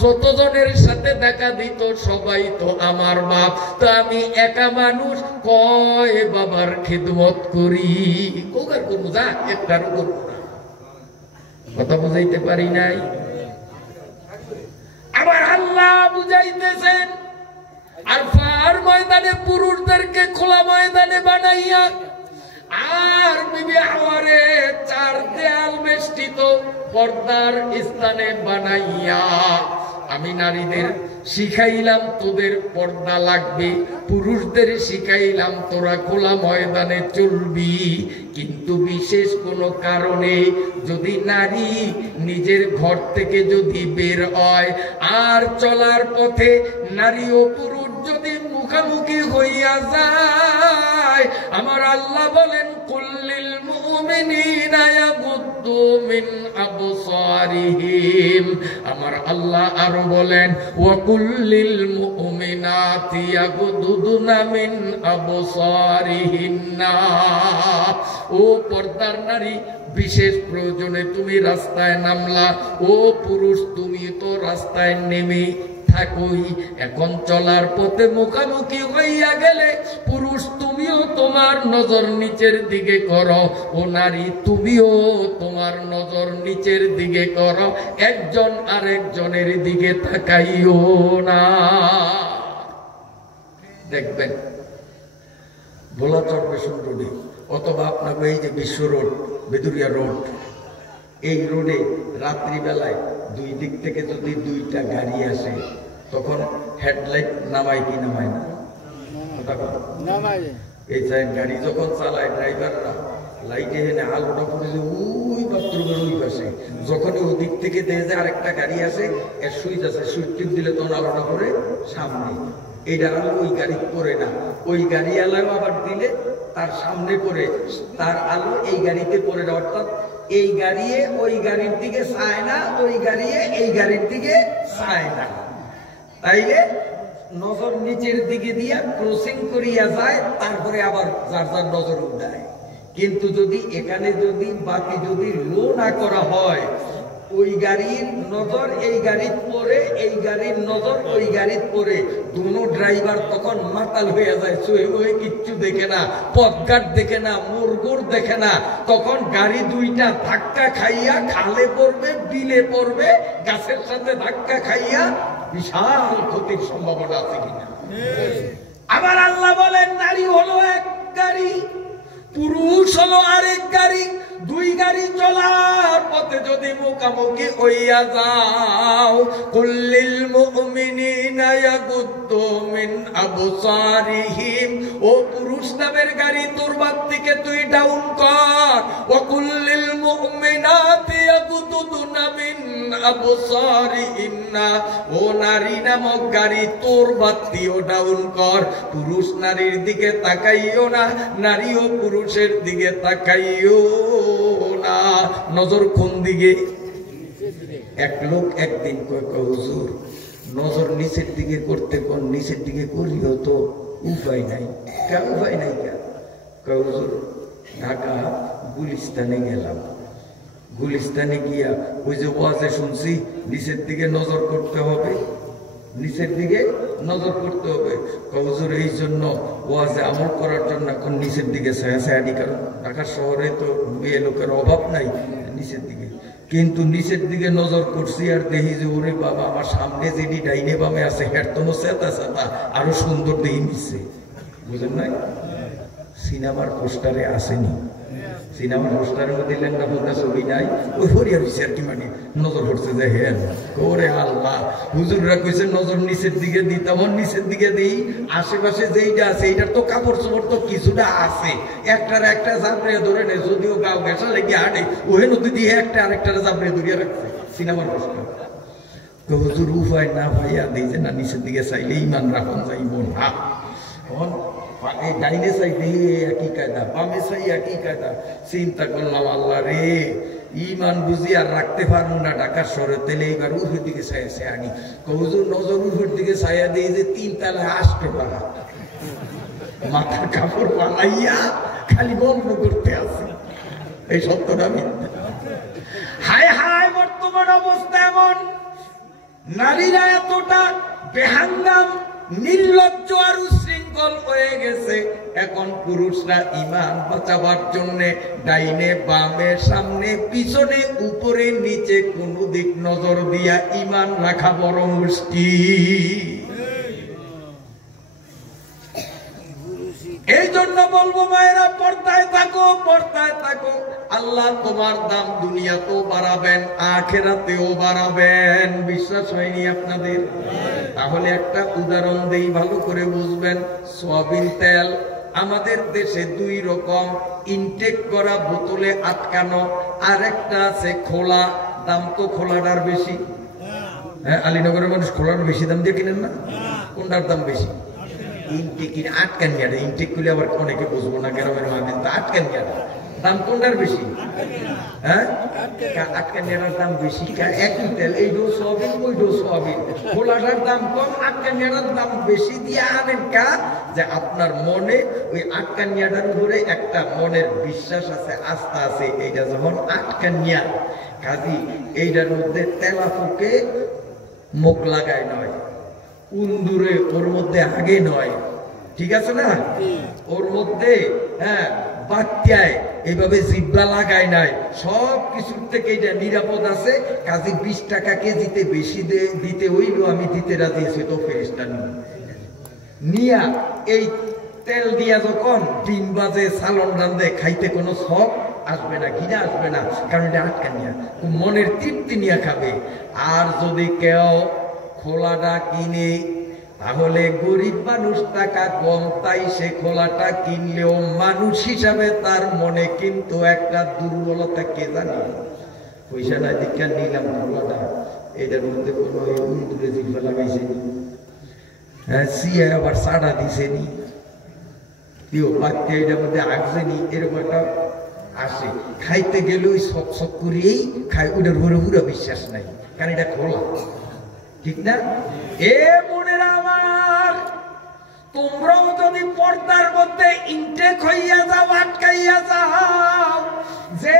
যতজনের সাথে দেখা দিত সবাই তো আমার বাপ, তো আমি একা মানুষ, কয় বাবার খিদমত করি, কোকার করবো, যা একটারও করবো না। কথা বুঝাইতে পারি নাই? আবার আল্লাহ বুঝাইতেছেন, আর ফার ময়দানে পুরুষদেরকে খোলা ময়দানে বানাইয়া, আর বিবি হাওয়ারে 4 দেয়াল বেষ্টিত পর্দার স্থানে বানাইয়া আমি নারীদের শিখাইলাম তোদের পর্দা লাগবে, পুরুষদের শিখাইলাম তোরা খোলা ময়দানে চলবি। কিন্তু বিশেষ কোনো কারণে যদি নারী নিজের ঘর থেকে যদি বের হয়, আর চলার পথে নারী ও পুরুষ যদি মুখামুখি হইয়া যায়, আমার আল্লাহ বলেন, কুল্লিল মুমিনিনা ইয়াগুদ্দু মিন আবসারিহিম। আমার আল্লাহ আরো বলেন, ওয়া কুল্লিল মুমিনাতি ইয়াগুদ্দুনা মিন আবসারিহিন্না। ও পর্দার নারী, বিশেষ প্রয়োজনে তুমি রাস্তায় নামলা, ও পুরুষ তুমি তো রাস্তায় নেমে থাকোই। এখন চলার পথে মুখামুখি হইয়া গেলে পুরুষ তুমিও তোমার নজর নিচের দিকে করো, ও নারী তুমিও তোমার নজর নিচের দিকে করো, একজন আরেকজনের দিকে তাকাইও না। দেখবেন ভোলা চরপেশন রোডে, অথবা আপনাকে এই যে বিশ্ব রোড, বেদুরিয়া রোড, এই রোডে রাত্রিবেলায় দুই দিক থেকে যদি 2টা গাড়ি আসে, তখন হেডলাইট নামায় কি নামায় না? এই গাড়ি যখন চালায় ড্রাইভাররা, লাইটে এনে আলোটা পড়লে ওই বাথরুমের ওই পাশে, যখনই ওদিক থেকে দেখে যে আরেকটা গাড়ি আসে, এর সুইচ আছে, সুইচ টিপ দিলে তখন আলোটা পড়ে সামনে। এইটার আলো ওই গাড়ি পড়ে না, ওই গাড়ি আলো আবার দিলে তার সামনে পড়ে, তার আলো এই গাড়িতে পড়ে না। অর্থাৎ এই গাড়িয়ে ওই গাড়ির দিকে চায় না, ওই গাড়িয়ে এই গাড়ির দিকে চায় না। তাইলে নজর নিচের দিকে দিয়া ক্রসিং করিয়া যায়, তারপরে আবার যার যার নজর উঠায়। কিন্তু যদি এখানে যদি বাতি যদি লো না করা হয়, ওই গাড়ির নজর এই গাড়ির পরে, এই গাড়ির নজর ওই গাড়ির পরে, দুনো ড্রাইভার তখন মাতাল হয়ে যায়, চুয়ে হয়ে কিচ্ছু দেখে না, পথঘাট দেখে না, মোড়গোড় দেখে না। তখন গাড়ি 2টা ধাক্কা খাইয়া খালে পড়বে, বিলে পড়বে, গাছের সাথে ধাক্কা খাইয়া বিশাল ক্ষতির সম্ভাবনা আছে কিনা? আবার আল্লাহ বলেন, নারী হলো এক গাড়ি, পুরুষ হলো আরেক গাড়ি। 2 গাড়ি চলার পথে যদি মুখামুখি হইয়া যাও, কুল্লিল মুমিনিনা ইয়াগুদ্দু মিন আবসারিহিম। ও পুরুষ নামের গাড়ি, তোর বাদ থেকে তুই ডাউন কর। ওয়া কুল্লিল মুমিনাতি ইয়াগুদ্দু ইয়াগুদুনা মিন আবসারিহিন্না, ও নারী নামক গাড়ি তোর বাতিও ডাউন কর, পুরুষ নারীর দিকে তাকাইও না, নারীও পুরুষের দিকে তাকাইও না। নজর কোন দিকে? এক লোক একদিন কয় হুজুর নজর নিচের দিকে করতে কোন, নিচের দিকে করিও তো উপায় নাই। কা উপায় নাই কা? কয় হুজুর ঢাকা গুলিস্তানে গেলাম, গুলিস্তানে গিয়া ওই যে ওয়াজে শুনছি নিচের দিকে নজর করতে হবে, নিচের দিকে নজর করতে হবে। হুজুর এই জন্য ওয়াজে আমল করার জন্য এখন নিচের দিকে ছায়াছায়ানি, কারণ ঢাকা শহরে তো মেয়ে লোকের অভাব নাই, নিচের দিকে। কিন্তু নিচের দিকে নজর করছি আর দেখি যে ওরে বাবা আমার সামনে যেটি ডাইনে বামে আছে হের তো চেতা চেতা আরো সুন্দর দেখি নিচ্ছে, বুঝলেন নাই? সিনেমার পোস্টারে আসেনি, সিনেমার পোস্টারে দিলেন না বোধ ছবি নাই, ওই হরিয়া রয়েছে আর কি, মানে নজর পড়ছে যে হেন ওরে আল্লাহ। হুজুররা কইছে নজর নিচের দিকে দিতাম, নিচের দিকে দিই, আশেপাশে যেইটা আছে এইটার তো কাপড় চোপড় তো কিছুটা আছে, একটার একটা চাপড়িয়ে ধরে নেই, যদিও গাও গেছা লেগে হাঁটে ওহে নদী দিয়ে একটা আরেকটারে চাপড়িয়ে ধরিয়ে রাখছে সিনেমার পোস্টার। তো হুজুর উপায় না ভাইয়া দিই যে না নিচের দিকে চাইলে ইমান রাখুন যাইব না, ডাইনে চাইতে একই কায়দা, বামে চাই একই কায়দা। চিন্তা করলাম আল্লাহ রে ইমান বুঝি আর রাখতে পারবো না ঢাকার শহরে, তেলে এইবার উঠের দিকে চাইছে আনি। হুজুর নজর উঠের দিকে চাইয়া দিয়ে যে 3 তলায় 8 টাকা মাথার কাপড় পালাইয়া খালি বন্ধ করতে আছে, এই সত্যটা মিথ্যা। হায় হায় বর্তমান অবস্থা এমন, নারীরা এতটা বেহাঙ্গাম নির্লজ্জ আর উশৃঙ্খল হয়ে গেছে, এখন পুরুষরা ইমান বাঁচাবার জন্য ডাইনে বামে সামনে পিছনে উপরে নিচে কোন দিক নজর দিয়া ইমান রাখা বড় মুশকিল। এই জন্য বলবো মায়েরা পর্দায় থাকো, পর্দায় থাকো। আল্লাহ তোমার দাম দুনিয়াতেও বাড়াবেন, আখিরাতেও বাড়াবেন। বিশ্বাস হয়নি আপনাদের? তাহলে একটা উদাহরণ দেই, ভালো করে বুঝবেন। সয়াবিন তেল আমাদের দেশে 2 রকম, ইনটেক করা বোতলে আটকানো, আর একটা আছে খোলা। দাম তো খোলাটার বেশি। হ্যাঁ, আলীনগরের মানুষ খোলার বেশি দাম দিয়ে কিনেন না? কোনটার দাম বেশি? ইনটেক আটকানিয়াটা। ইনটেক করলে আবার অনেকে বুঝবো না, গ্রামের মানুষ তো আটকানিয়াটা দাম কোনটার বেশি? হ্যাঁ, আটকানিয়াটার দাম বেশি। একই তেল, এই ডো সয়াবিন ওই ডো সয়াবিন, খোলাটার দাম কম, আটকানিয়াটার দাম বেশি দিয়ে আনেন কা যে আপনার মনে ওই আটকানিয়াটার উপরে একটা মনের বিশ্বাস আছে, আস্থা আছে। এইটা যখন আটকানিয়া কাজী এইটার মধ্যে তেলা ফুকে মুখ লাগায় নয়, উন্দুরে ওর মধ্যে আগে নয়, ঠিক আছে না? ওর মধ্যে হ্যাঁ বাত্যায় এইভাবে জিব্বা লাগায় নাই, সব কিছুর থেকে এটা নিরাপদ আছে। কাজে 20 টাকা কেজিতে বেশি দিতে হইলো, আমি দিতে রাজি আছি। তো ফেরেশতা নিয়া এই তেল দিয়া যখন ডিম বাজে সালন রান্ধে খাইতে কোনো সব আসবে না, ঘৃণা আসবে না, কারণ এটা আটকানিয়া মনের তৃপ্তি নিয়ে খাবে। আর যদি কেউ খোলাটা কিনে, তাহলে গরিব মানুষ টাকা কম, তাই সে খোলাটা কিনলেও মানুষ হিসাবে তার মনে কিন্তু একটা দুর্বলতা, কে জানি পয়সা না দীক্ষা নিলাম খোলাটা, এটার মধ্যে কোনো উন্দুরে জিভা লাগাইছে নি, হ্যাঁ সিয়া আবার সাড়া দিছে নি, কেউ বাচ্চা এটার মধ্যে আসছে নি, এরকম একটা আসে। খাইতে গেলে ওই শক শক করিয়েই খাই, ওটার উপরে পুরো বিশ্বাস নাই, কারণ এটা খোলা, ঠিক না? এ বোনেরা আমার, তোমরাও যদি পর্দার মধ্যে ইনটেক হইয়া যাও, আটকাইয়া যাও, যে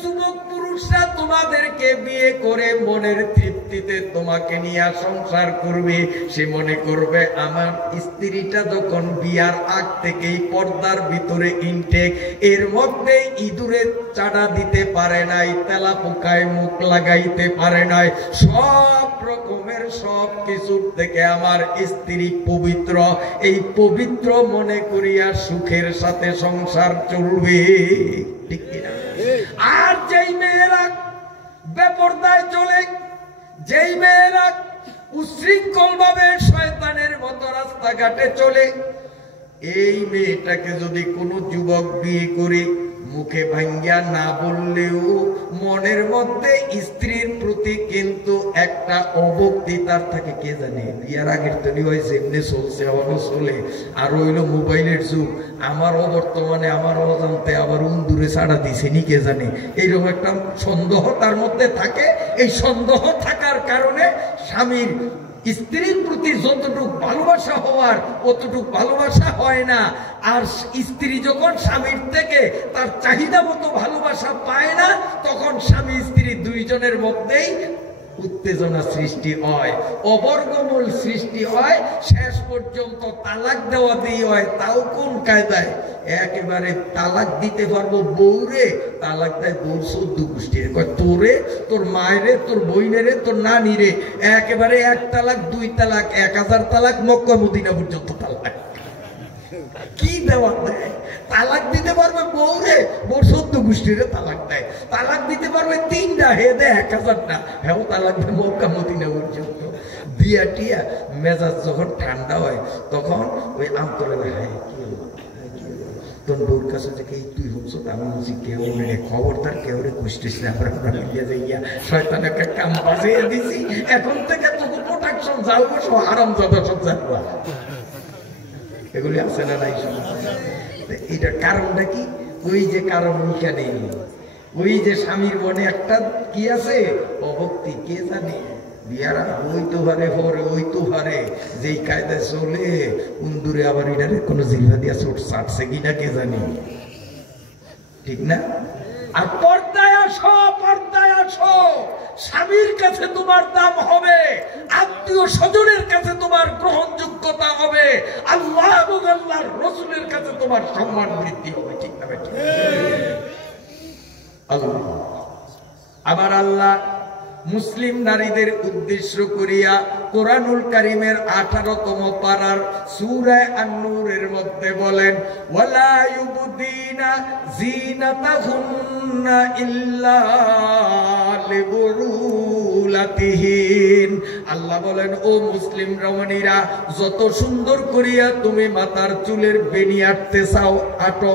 যুবক পুরুষরা তোমাদেরকে বিয়ে করে মনের তৃপ্তিতে তোমাকে নিয়ে সংসার করবে, সে মনে করবে আমার স্ত্রীটা যখন বিয়ার আগ থেকেই পর্দার ভিতরে ইনটেক, এর মধ্যে ইঁদুরে চাড়া দিতে পারে নাই, তেলা পোকায় মুখ লাগাইতে পারে নাই, সব রকমের সব কিছুর থেকে আমার স্ত্রী পবিত্র, এই পবিত্র মনে করিয়া সুখের সাথে সংসার চলবে, ঠিক কিনা? আর যেই মেয়েরা বেপরদায় চলে, যেই মেয়েরা উশৃঙ্খল ভাবে শয়তানের মতো রাস্তাঘাটে চলে, এই মেয়েটাকে যদি কোনো যুবক বিয়ে করে মুখে ভাঙ্গিয়া না বললেও মনের মধ্যে স্ত্রীর প্রতি কিন্তু একটা অভক্তি তার থাকে। কে জানে বিয়ার আগের তৈরি হয়েছে এমনি চলছে, আবারও চলে। আর হইল মোবাইলের যুগ, আমারও বর্তমানে আমার অজান্তে আবার উন্দুরে ছাড়া দিছে নি কে জানে। এইরকম একটা সন্দেহ তার মধ্যে থাকে। এই সন্দেহ থাকার কারণে স্বামীর স্ত্রীর প্রতি যতটুকু ভালোবাসা হওয়ার অতটুকু ভালোবাসা হয় না। আর স্ত্রী যখন স্বামীর থেকে তার চাহিদা মতো ভালোবাসা পায় না, তখন স্বামী স্ত্রী দুইজনের মধ্যেই উত্তেজনা সৃষ্টি হয়, অবর্গমূল সৃষ্টি হয়, শেষ পর্যন্ত তালাক দেওয়া দিয়ে হয়। তাও কোন কায়দায়? একেবারে তালাক দিতে পারবো বউরে, তালাক দেয় বউ 14 গোষ্ঠীর, তোরে, তোর মায়েরে, তোর বইনেরে, তোর নানিরে, একেবারে 1 তালাক 2 তালাক 1000 তালাক, মক্কা মদিনা পর্যন্ত তালাক। কি দেওয়া দেয়? তালাক দিতে পারবে বউরে, বউ 14 গোষ্ঠীরে তালাক দেয়। তালাক দিতে পারবে 3টা, হে দেয় 1000টা, হ্যাঁ তালাক দেয় মক্কা মদিনা পর্যন্ত। বিয়া টিয়া মেজাজ যখন ঠান্ডা হয় তখন ওই আমতলে হ্যাঁ কি হলো, তোর বউর কাছে থেকে তুই হচ্ছ আমি বলছি কেউ নেই, খবরদার কেউ রে কুষ্টিস না, আমরা মিলিয়ে যাইয়া শয়তানকে কাম বাজিয়ে দিছি, এখন থেকে তোকে প্রোটেকশন যাও বসো, আরাম যাবো সব যাবো। এগুলি আছে না নাই? এটার কারণটা কি? ওই যে কারণ ওইখানে, ওই যে স্বামীর মনে একটা কি আছে, অভক্তি। কে জানে বিয়ারা ওই তো হারে পরে ওই তো হারে যেই কায়দায় চলে উন্দুরে আবার এটারে কোনো জিলভা দিয়া চোট চাটছে কিনা কে জানি, ঠিক না? আর পর্দায় আসো, পর্দায় আসো, স্বামীর কাছে তোমার দাম হবে, আত্মীয় স্বজনের কাছে তোমার গ্রহণযোগ্যতা হবে, আল্লাহ এবং আল্লাহর রাসূলের কাছে তোমার সম্মান বৃদ্ধি হবে, ঠিক না? আল্লাহ আবার আল্লাহ মুসলিম নারীদের উদ্দেশ্য করিয়া কোরআনুল কারীমের 18তম পারার সূরা আন-নূরের মধ্যে বলেন, ওয়ালা ইউবদিনা জিনাতাহুন্না ইল্লা লিবুলাতিহিন। আল্লাহ বলেন, ও মুসলিম রমণীরা, যত সুন্দর করিয়া তুমি মাথার চুলের বেনি আটতে চাও আটো,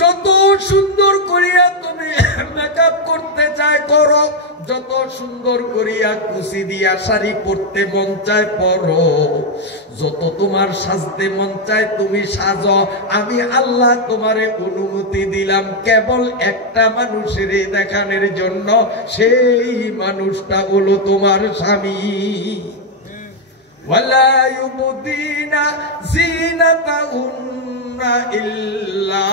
যত সুন্দর করিয়া তুমি মেকআপ করতে চাই করো, যত সুন্দর করিয়া কুচি দিয়া শাড়ি পরতে মন চায় পরো, যত তোমার সাজতে মন চায় তুমি সাজো। আমি আল্লাহ তোমারে অনুমতি দিলাম কেবল একটা মানুষের দেখানোর জন্য, সেই মানুষটা হলো তোমার স্বামী। ওয়ালা ইউবদিনা জিনাতাহুন্না ইল্লা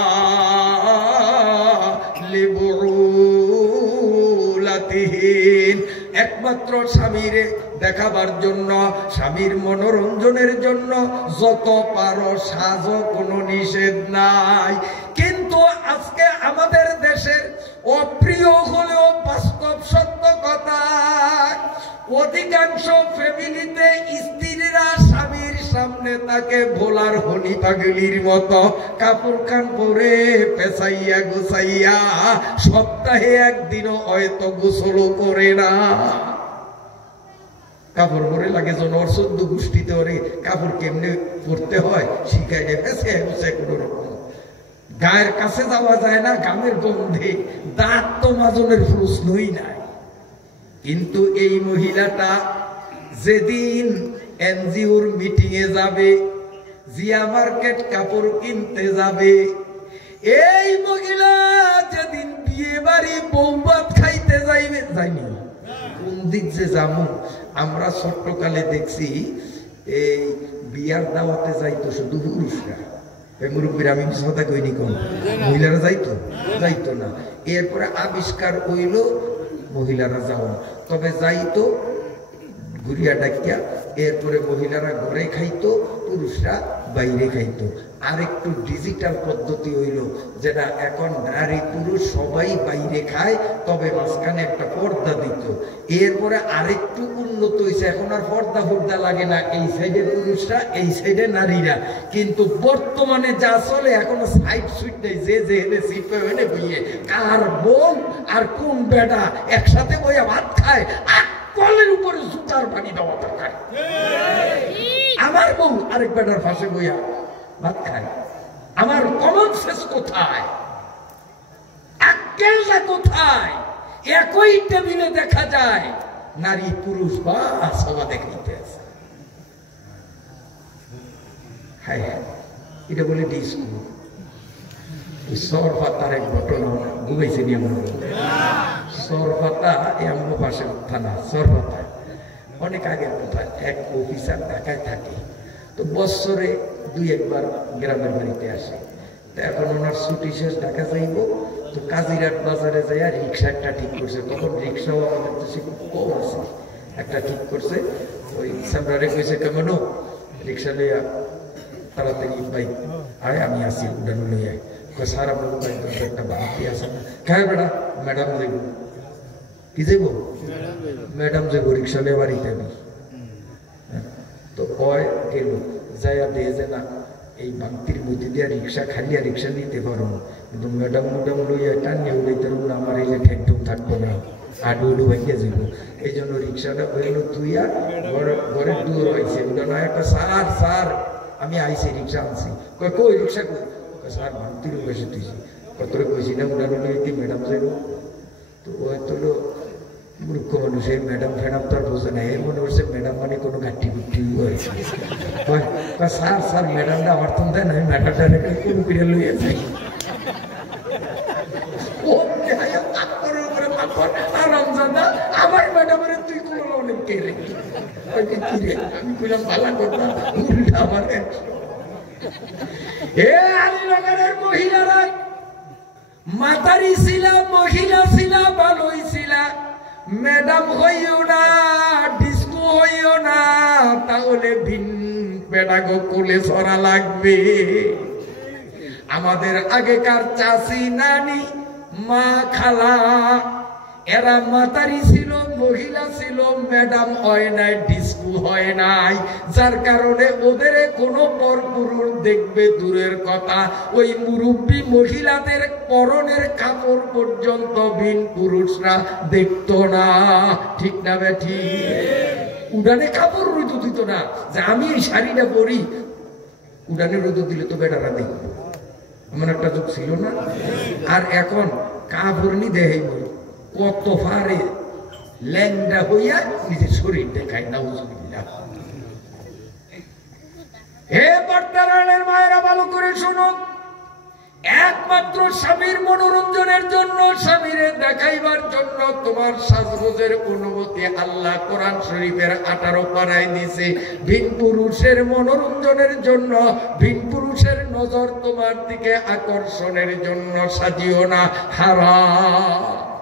লিবুলাতিহিন। একমাত্র স্বামীরে দেখাবার জন্য, স্বামীর মনোরঞ্জনের জন্য যত পারো সাজো, কোনো নিষেধ নাই। কিন্তু আজকে আমাদের দেশের অপ্রিয় হলেও বাস্তব সত্য কথা, অধিকাংশ ফ্যামিলিতে স্ত্রীরা স্বামীর সামনে তাকে ভোলার হনি পাগলির মতো কাপড় কান পরে পেঁচাইয়া গুছাইয়া সপ্তাহে একদিনও হয়তো গোসল করে না। কাপড় পরে লাগে যেন ওর 14 গোষ্ঠীতে ওরে কাপড় কেমনে পরতে হয় শিখাই নেছে, কোন রকম গায়ের কাছে যাওয়া যায় না, গামের গন্ধে দাঁত তো মাজনের প্রশ্নই নাই। কিন্তু এই মহিলাটা যেদিন এনজিওর মিটিং এ যাবে, জিয়া মার্কেট কাপড় কিনতে যাবে, এই মহিলা যেদিন বিয়ে বাড়ি বৌভাত খাইতে যাইবে, যাইনি কোন দিক যে যাবো আমরা ছোট্টকালে দেখছি, এই বিয়ার দাওয়াতে যাইতো শুধু পুরুষরা, মুরব্বীরা, আমি কথা কইনি, কোন মহিলারা যাইতো না। এরপরে আবিষ্কার হইল মহিলারা যাও, তবে যাইতো ঘুরিয়া ডাকিয়া। এরপরে মহিলারা ঘরে খাইতো, পুরুষরা বাইরে খাইতো। আরেকটু ডিজিটাল পদ্ধতি হইল, যেটা এখন নারী পুরুষ সবাই বাইরে খায়, তবে মাঝখানে একটা পর্দা দিত। এরপরে আরেকটু উন্নত হয়েছে, এখন আর পর্দা ফর্দা লাগে না, এই সাইডে পুরুষরা, এই সাইডে নারীরা। কিন্তু বর্তমানে যা চলে এখনো সাইড সুইট নেই, যে হেনে সিপে হেনে বইয়ে কার বউ আর কোন বেটা একসাথে বইয়া ভাত খায়, কলের উপরে জুতার পানি দেওয়া দরকার। আমার বউ আরেক বেটার পাশে বইয়া ভাত খায়, আমার কমন সেন্স কোথায়? আক্কেলটা কোথায়? একই টেবিলে দেখা যায় নারী পুরুষ বা সভা দেখাইতে আছে। হ্যাঁ হ্যাঁ, এটা বলে ডিস্কো। সরপাতার এক ঘটনা ঘুমাইছে নিয়ে মনে করবে। সরপাতা এমন পাশের থানা সরপাতা, অনেক আগের কথা। এক অফিসার ঢাকায় থাকে, তো বছরে 2-1 বার গ্রামের বাড়িতে আসে। তো এখন ওনার ছুটি শেষ, ঢাকা যাইব, তো কাজিরাট বাজারে যাইয়া রিক্সা একটা ঠিক করছে। তখন রিক্সাও আমাদের দেশে খুব কম আছে, একটা ঠিক করছে। ওই সামরারে কইছে কেমন রিক্সা লইয়া তাড়াতাড়ি ভাই আয়, আমি আসি, উড়ানো লইয়া স্যার আপনার একটা বাড়তি আছে না? খায় বেড়া, ম্যাডাম যাইব। কি যাইব? ম্যাডাম যাইব, রিক্সা লইয়া বাড়িতে আমি। তো কয় গেল, যাইয়া দিয়ে যে না এই বাংতির মধ্যে দিয়ে রিক্সা খালিয়া রিক্সা নিতে পারো, কিন্তু ম্যাডাম ম্যাডাম লইয়া টানিয়ে উড়াইতে পারবো না, আমার এই যে ঠেকঠুক থাকবো না, আডু উডু ভাইয়া যাইব। এই জন্য রিক্সাটা হইল তুইয়া ঘরের দূর হয়েছে। ওটা না একটা স্যার স্যার আমি আইসি, রিক্সা আনছি। কয় কই রিক্সা কই? স্যার ভাঙতির বসে তুইছি। কতটা কইছি না উড়ানো লইতে ম্যাডাম যাইব। তো ওই তো মূর্খ মানুষ, এই ম্যাডাম ফ্যাডাম তো আর বোঝে না। এর মনে হচ্ছে ম্যাডাম মানে কোনো গাঠি গুটি হয়েছে। স্যার স্যার ম্যাডামটা আমার তো দেয় না, ম্যাডামটা কোনো পিরিয়ড লইয়া যাই। আমার ম্যাডামের তুই কোনো অনেক কেড়ে আমি কইলাম ভালো করতাম, উল্টা আমার মহিলারা মাতারি ছিলা, মহিলা ছিলা, ভালোই ছিলা, ম্যাডাম হইও না, ডিস্কো হইও না, তাহলে ভিন পেডাগো কোলে ছড়া লাগবে। আমাদের আগেকার চাষি নানি মা খালা এরা মাতারি ছিল, মহিলা ছিল, ম্যাডাম হয় নাই, ডিস্কো হয় নাই, যার কারণে ওদের কোনো পরপুরুষ দেখবে দূরের কথা, ওই মুরব্বী মহিলাদের পরনের কাপড় পর্যন্ত ভিন পুরুষরা দেখতো না। ঠিক না বেঠি? উড়ানে কাপড় রোদ দিত না, যে আমি এই শাড়িটা পরি, উড়ানে রোদ দিলে তো বেটারা দেখবো, এমন একটা যুগ ছিল না? আর এখন কাপড় নি দেহে কত ফারে ল্যাংডা হইয়া নিজের শরীর দেখায়। নাউজুবিল্লাহ। হে পর্দারের মায়েরা ভালো করে শোনো, একমাত্র স্বামীর মনোরঞ্জনের জন্য, স্বামীরে দেখাইবার জন্য তোমার সাজগোজের অনুমতি আল্লাহ কোরআন শরীফের 18 পারায় দিয়েছে। ভিন পুরুষের মনোরঞ্জনের জন্য, ভিন পুরুষের নজর তোমার দিকে আকর্ষণের জন্য সাজিও না, হারাম।